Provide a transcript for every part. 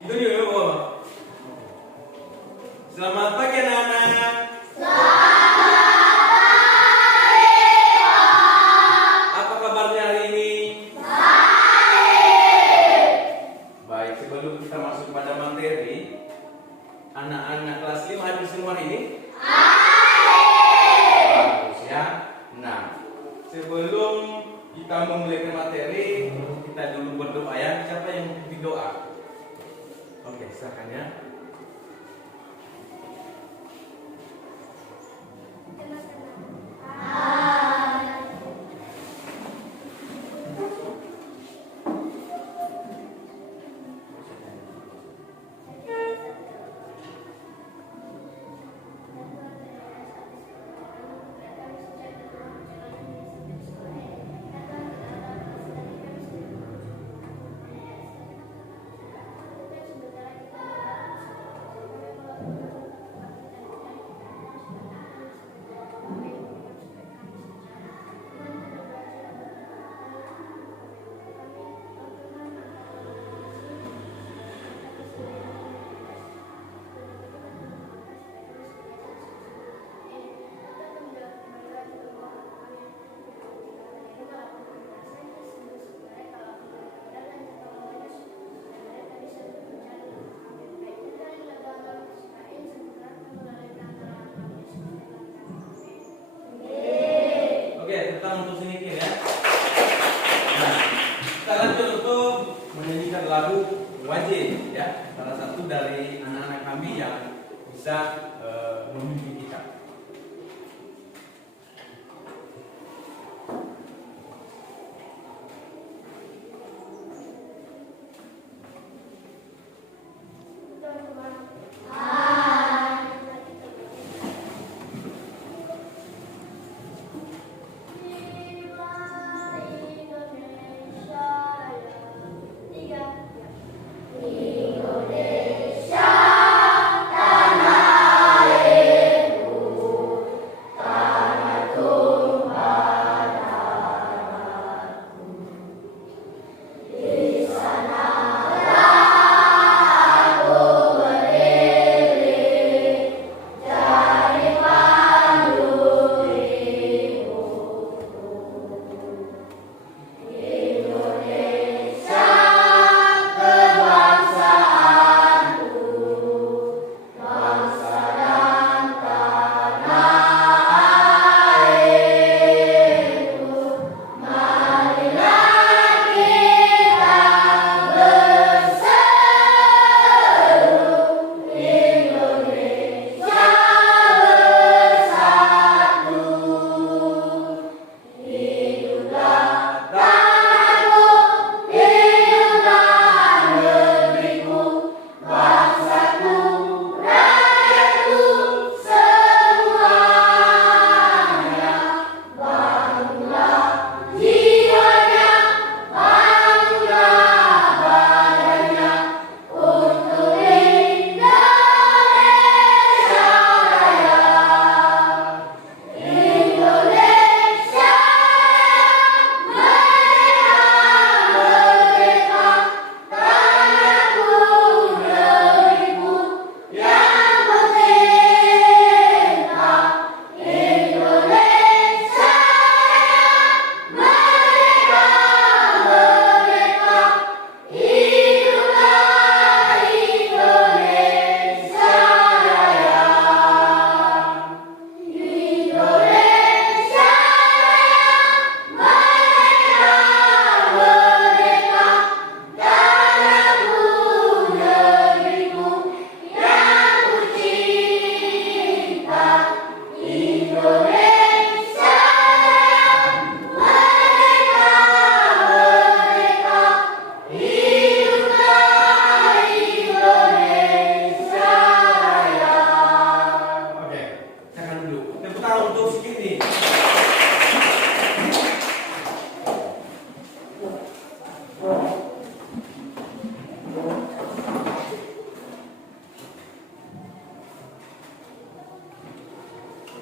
Itu dulu. Selamat pagi anak-anak. Apa kabarnya hari ini? Baik, sebelum kita masuk pada materi, anak-anak kelas 5 hadir semua hari ini? Bagus ya. Nah, sebelum kita memulai ke materi, kita dulu berdoa ya. Siapa yang mau doa? Oke, silakan ya. Kita untuk sedikit ya. Nah, kita lanjut untuk menyanyikan lagu wajib ya. Salah satu dari anak-anak kami yang bisa memimpin kita.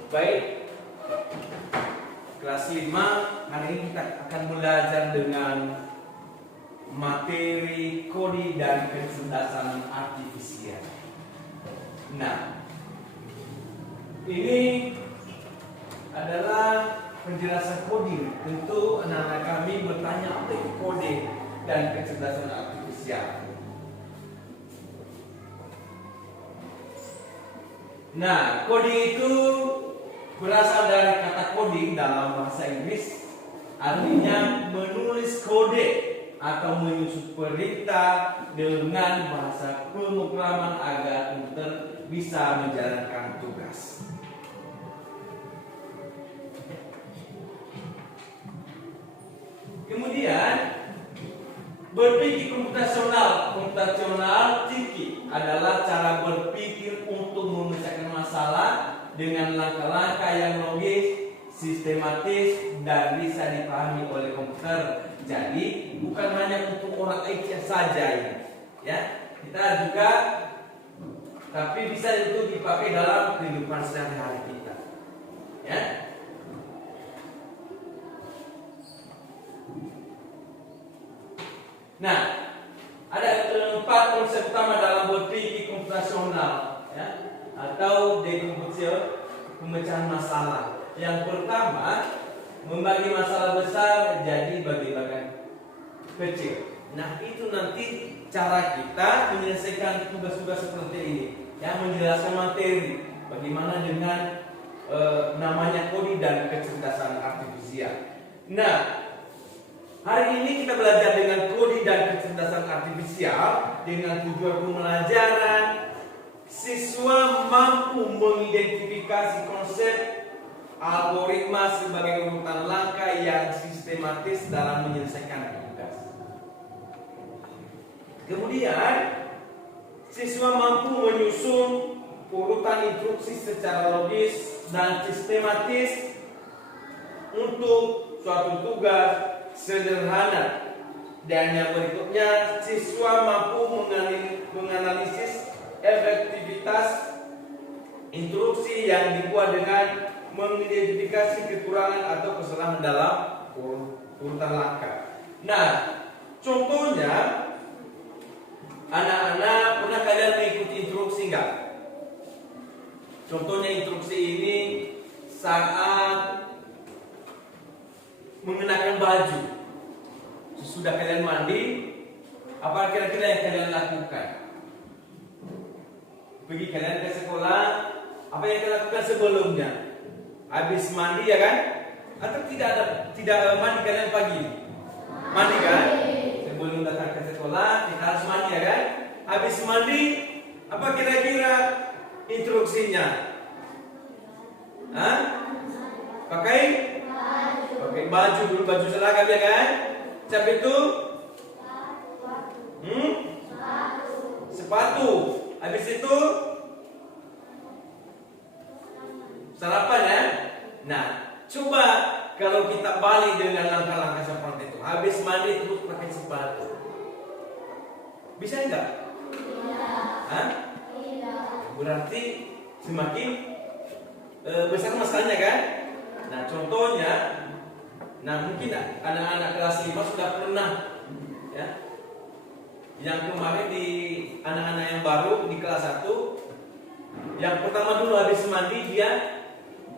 Baik, kelas 5 hari ini kita akan belajar dengan materi kode dan kecerdasan artifisial. Nah, ini adalah penjelasan kode. Tentu anak-anak kami bertanya, apa itu kode dan kecerdasan artifisial? Nah, kode itu berasal dari kata coding dalam bahasa Inggris, artinya menulis kode atau menyusun perintah dengan bahasa pemrograman agar komputer bisa menjalankan tugas. Kemudian berpikir komputasional thinking adalah cara berpikir untuk memecahkan masalah dengan langkah-langkah yang logis, sistematis, dan bisa dipahami oleh komputer. Jadi bukan hanya untuk orang IT saja ini, ya. Kita juga, tapi bisa itu dipakai dalam kehidupan sehari-hari kita, ya. Nah, ada 4 konsep utama dalam berpikir komputasional, ya, atau decomposition, pemecahan masalah. Yang pertama, membagi masalah besar jadi bagian kecil. Nah, itu nanti cara kita menyelesaikan tugas-tugas seperti ini, yang menjelaskan materi. Bagaimana dengan namanya kode dan kecerdasan artifisial. Nah, hari ini kita belajar dengan kode dan kecerdasan artifisial dengan tujuan pembelajaran. Siswa mampu mengidentifikasi konsep algoritma sebagai urutan langkah yang sistematis dalam menyelesaikan tugas. Kemudian, siswa mampu menyusun urutan instruksi secara logis dan sistematis untuk suatu tugas sederhana. Dan yang berikutnya, siswa mampu menganalisis efektivitas instruksi yang dibuat dengan mengidentifikasi kekurangan atau kesalahan dalam urutan langkah. Nah, contohnya, anak-anak pernah kalian mengikuti instruksi enggak? Contohnya instruksi ini saat mengenakan baju. Sesudah kalian mandi, apa kira-kira yang kalian lakukan? Pergi kalian ke sekolah, apa yang kalian lakukan sebelumnya? Habis mandi, ya kan? Atau tidak mandi kalian pagi? Mandi kan? Sebelum datang ke sekolah kita harus mandi, ya kan? Habis mandi, apa kira-kira instruksinya? Hah? Pakai baju dulu, baju seragam, ya kan? Sampai itu sepatu. Habis itu sarapan, ya. Nah, coba kalau kita balik dengan langkah-langkah seperti itu. Habis mandi terus pakai sepatu. Bisa enggak? Hah? Berarti semakin besar masalahnya, kan? Nah, contohnya, mungkin anak-anak kelas 5 sudah pernah, ya. Yang kemarin di anak-anak yang baru di kelas 1, yang pertama dulu habis mandi dia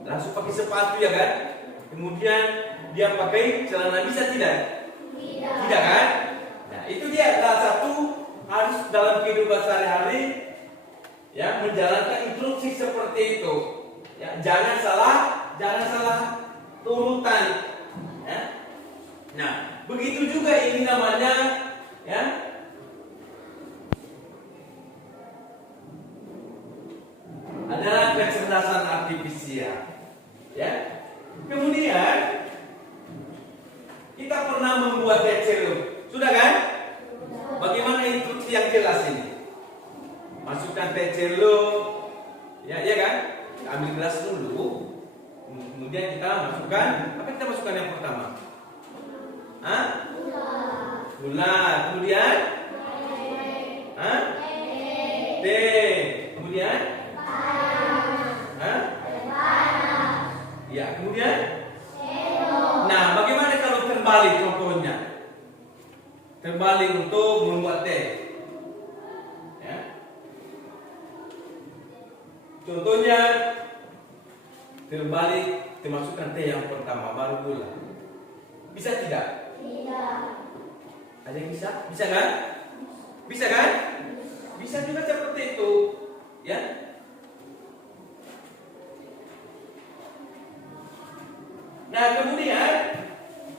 langsung pakai sepatu, ya kan? Kemudian dia pakai celana, bisa tidak? Tidak kan? Nah, itu dia salah satu harus dalam kehidupan sehari-hari, ya, menjalankan instruksi seperti itu. Ya, jangan salah urutan. Ya. Nah, begitu juga ini namanya, ya, adalah kecerdasan artifisial. Ya. Kemudian kita pernah membuat T-Cello. Sudah kan? Bagaimana instruksi yang jelas ini? Masukkan T-Cello, ya kan? Ambil gelas dulu. Kemudian kita masukkan, apa kita masukkan yang pertama? Hah? Gula. Kemudian? Hah? Teh. Kemudian? Hah? Ya, kemudian? Nah, bagaimana kalau terbalik contohnya? terbalik untuk membuat teh. Ya. Contohnya terbalik, dimasukkan teh yang pertama baru gula. Bisa tidak? Tidak. Ada yang bisa? Bisa kan? Bisa kan? Bisa juga seperti itu, ya. Nah, kemudian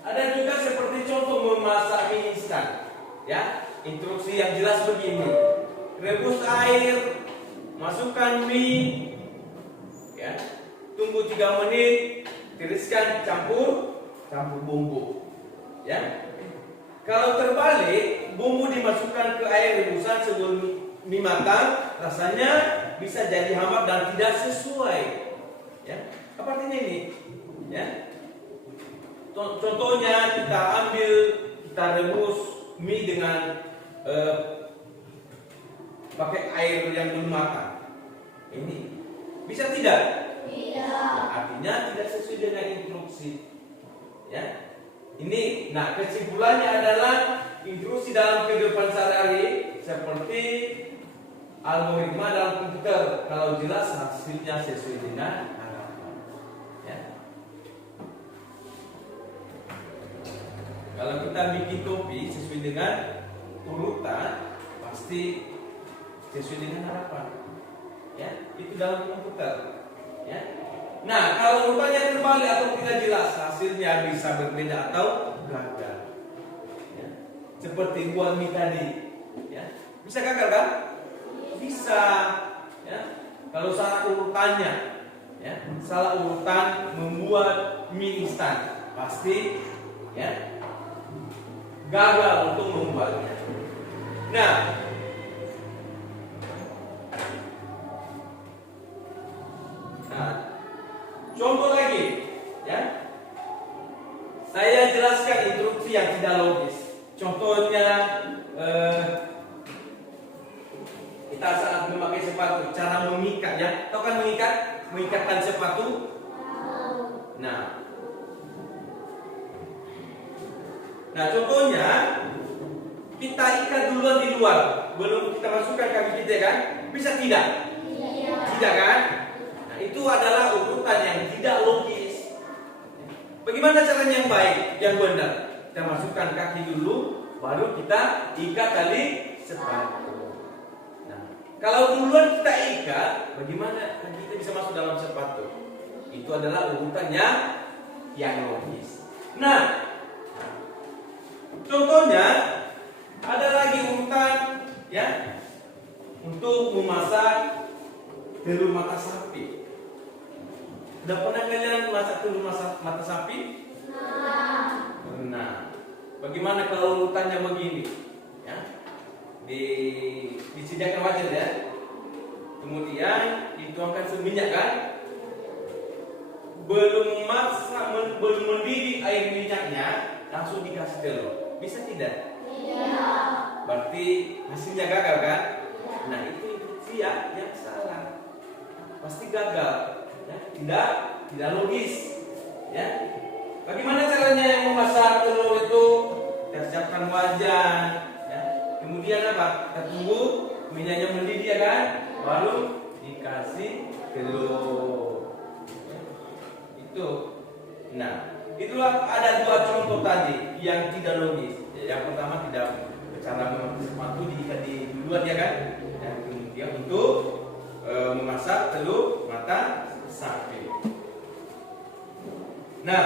ada juga seperti contoh memasak mie instan, ya. Instruksi yang jelas begini: rebus air, masukkan mie, ya. Tunggu 3 menit, tiriskan, campur bumbu, ya. Kalau terbalik, bumbu dimasukkan ke air rebusan sebelum mie matang, rasanya bisa jadi hambar dan tidak sesuai. Ya, apa artinya ini? Ya, contohnya kita rebus mie dengan pakai air yang belum matang. Ini bisa tidak? Tidak. Artinya tidak sesuai dengan instruksi. Ya. Ini, nah kesimpulannya adalah instruksi dalam kehidupan sehari-hari seperti algoritma dalam komputer. Kalau jelas hasilnya sesuai dengan harapan. Ya. Kalau kita bikin kopi sesuai dengan urutan, pasti sesuai dengan harapan. Ya, itu dalam komputer. Ya. Nah, kalau urutannya terbalik atau tidak jelas, hasilnya bisa berbeda atau gagal. Ya. Seperti buat mie tadi, ya. Bisa gagal kan? Bisa. Ya. Kalau salah urutannya, ya, salah urutan membuat mie instan, pasti, ya, gagal untuk membuatnya. Nah, contoh lagi, ya. Saya jelaskan instruksi yang tidak logis. Contohnya, kita saat memakai sepatu, cara mengikat, ya. Tahu kan mengikatkan sepatu? Nah, contohnya kita ikat duluan di luar, belum kita masukkan kaki kita, kan? Bisa tidak? Tidak kan? Itu adalah urutan yang tidak logis. Bagaimana caranya yang baik, yang benar? Kita masukkan kaki dulu, baru kita ikat tali sepatu. Nah, kalau duluan kita ikat, bagaimana kita bisa masuk dalam sepatu? Itu adalah urutan yang logis. Nah, contohnya ada lagi urutan, ya, untuk memasak telur mata sapi. Udah pernah kalian masak telur mata sapi? Nah, bagaimana kalau urutannya begini? Ya, disediakan wajan, ya. Kemudian dituangkan seminyak, kan? Belum mendidih air minyaknya, langsung dikasih telur. Bisa tidak? Tidak. Berarti hasilnya gagal, kan? Nah, itu instruksi yang salah. Pasti gagal. Ya, tidak logis, ya. Bagaimana caranya yang memasak telur itu? Kita siapkan wajan, ya. Kemudian apa? Kita tunggu minyaknya mendidih, ya kan? Baru dikasih telur. Ya. Itu. Nah, itulah ada 2 contoh tadi yang tidak logis. Yang pertama, tidak cara memakai sepatu diikat di duluan, ya kan? Dan kemudian untuk memasak telur mata sapi. Nah,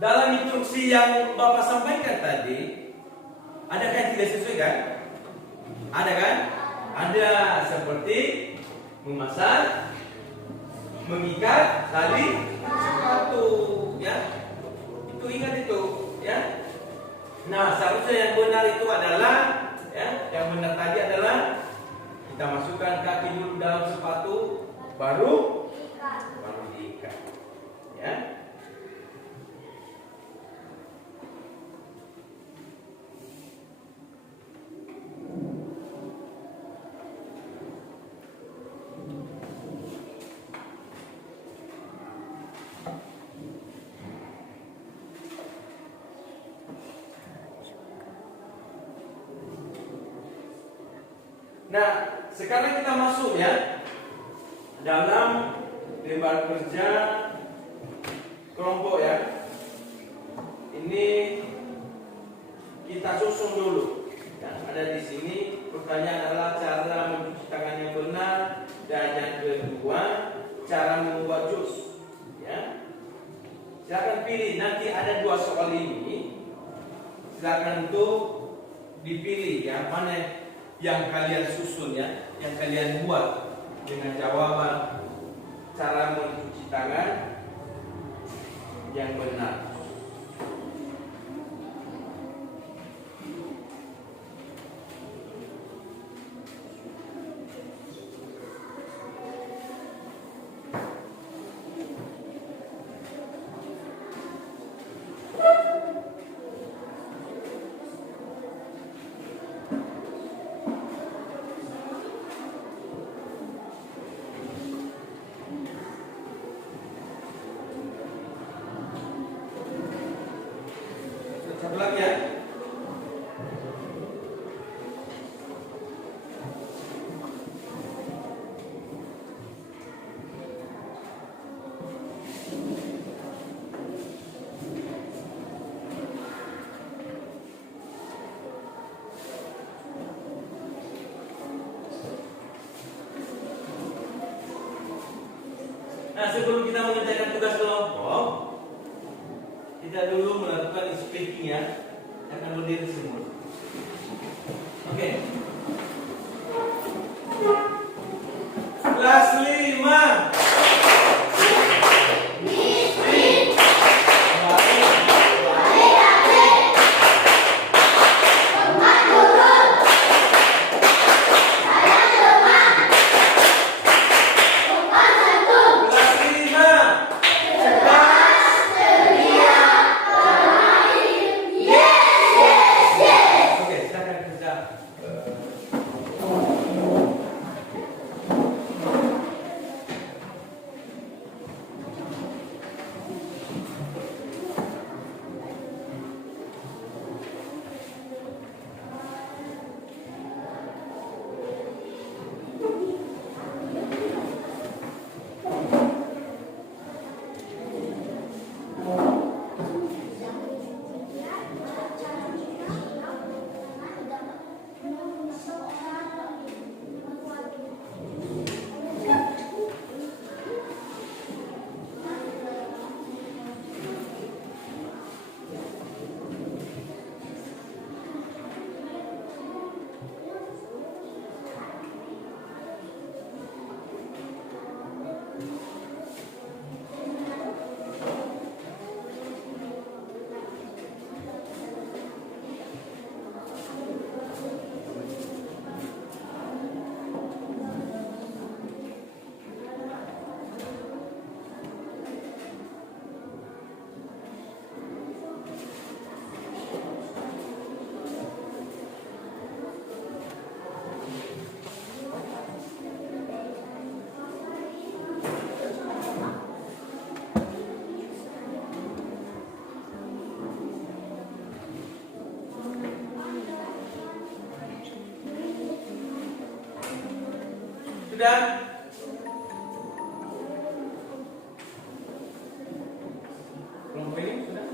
dalam instruksi yang Bapak sampaikan tadi, adakah yang tidak sesuai, kan? Ada, kan? Ada, seperti memasak, mengikat tali sepatu, ya. Itu ingat itu, ya. Nah, seharusnya yang benar itu adalah, ya, yang benar tadi adalah kita masukkan kaki dulu dalam sepatu, baru diikat, ya. Nah, sekarang kita masuk ya dalam lembar kerja kelompok ya. Ini kita susun dulu. Yang ada di sini pertanyaan adalah cara mencuci tangan yang benar, dan yang kedua cara membuat jus. Ya, silakan pilih. Nanti ada 2 soal ini. Silakan untuk dipilih ya mana yang kalian susun ya, yang kalian buat dengan jawaban cara mencuci tangan yang benar. Satu lagi ya. Nah, sebelum kita mengerjakan tugas kelompok, kita dulu melakukan speaking ya. Akan berdiri semua. Oke. Kelas 5. Sudah? Kelompok ini sudah?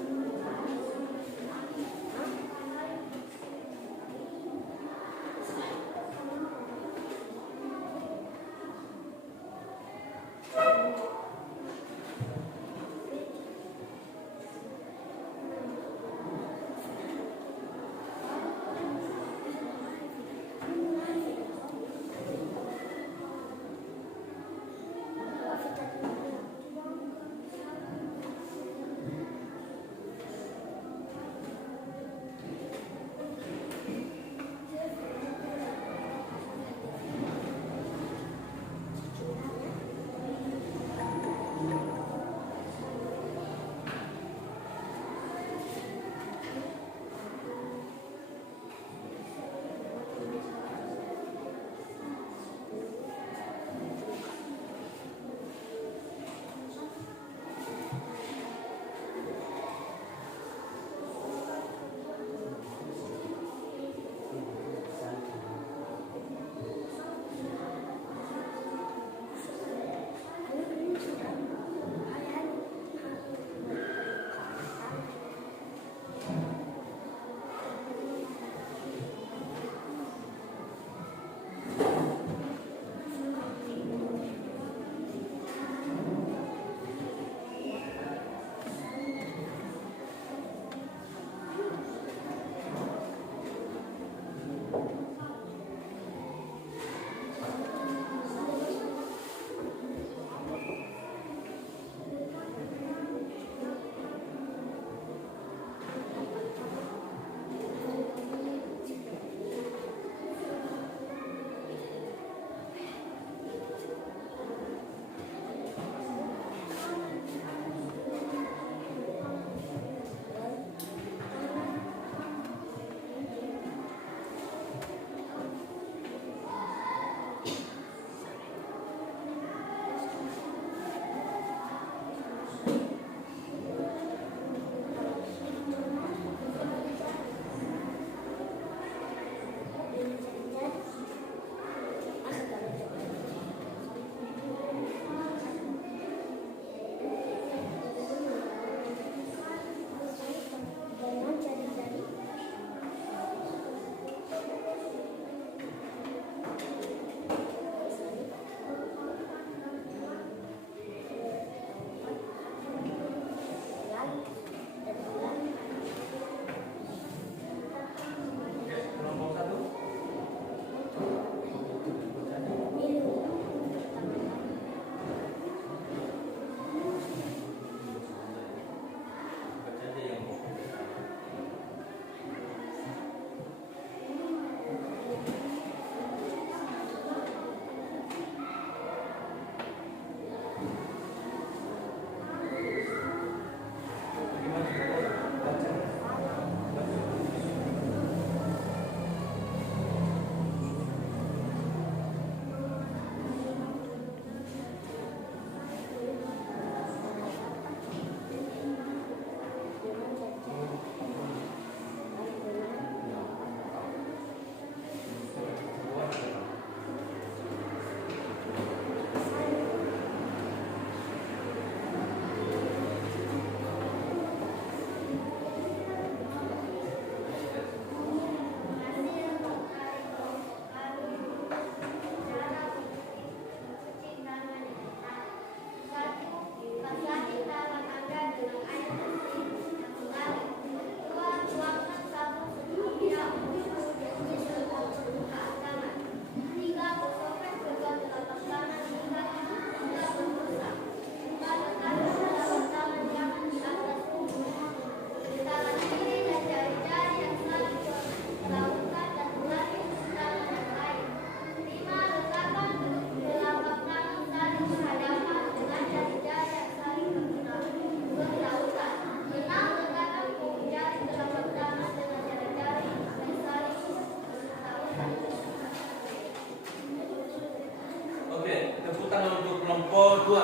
2.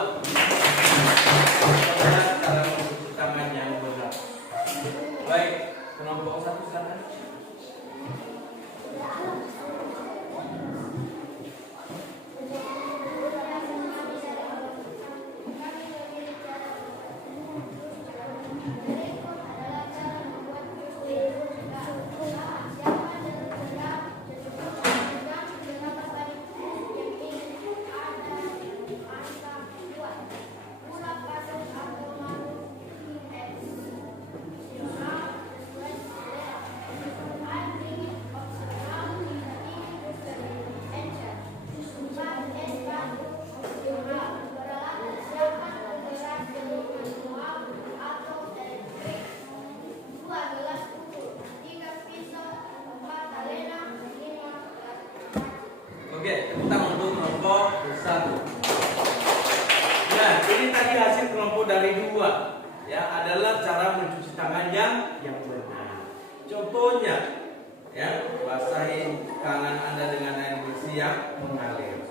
Bagaimana cara mencuci tangan yang benar? Baik, kelompok 1 silakan. Oke, kita untuk kelompok 1. Nah, ini tadi hasil kelompok dari 2. Ya, adalah cara mencuci tangan yang benar. Contohnya, ya, basahi tangan Anda dengan air bersih yang mengalir.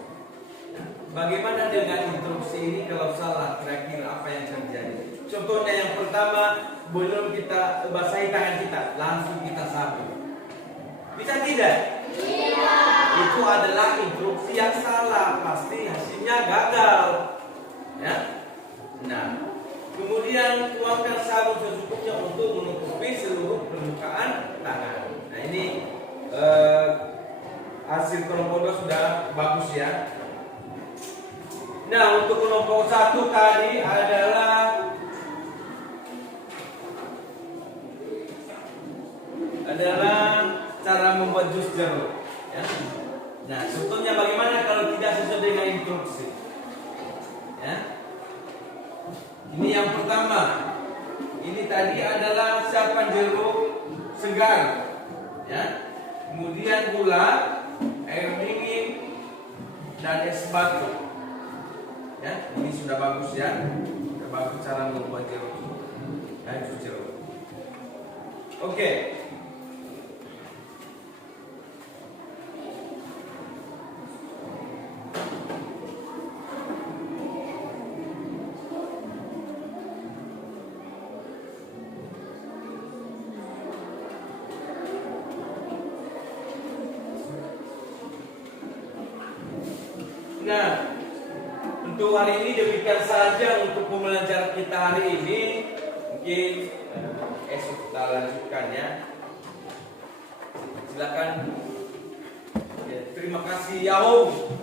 Nah, bagaimana dengan instruksi ini kalau salah? Kira-kira apa yang terjadi? Contohnya yang pertama, belum kita basahi tangan kita, langsung kita sabun. Bisa tidak? Itu adalah instruksi yang salah, pasti hasilnya gagal. Ya. Nah, kemudian tuangkan sabun secukupnya untuk menutupi seluruh permukaan tangan. Nah, ini hasil kelompok 2 sudah bagus ya. Nah, untuk kelompok 1 tadi adalah cara membuat jus jeruk. Ya. Nah, contohnya bagaimana kalau tidak sesuai dengan instruksi? Ya. Ini yang pertama. Ini tadi adalah siapkan jeruk segar. Ya. Kemudian gula, air dingin, dan es batu. Ya, ini sudah bagus ya. Sudah bagus cara membuat jeruk. Ya, jus jeruk. Oke. Nah, untuk hari ini demikian saja untuk pembelajaran kita hari ini. Mungkin esok kita lanjutkan ya. Silakan. Ya, terima kasih Yahoo.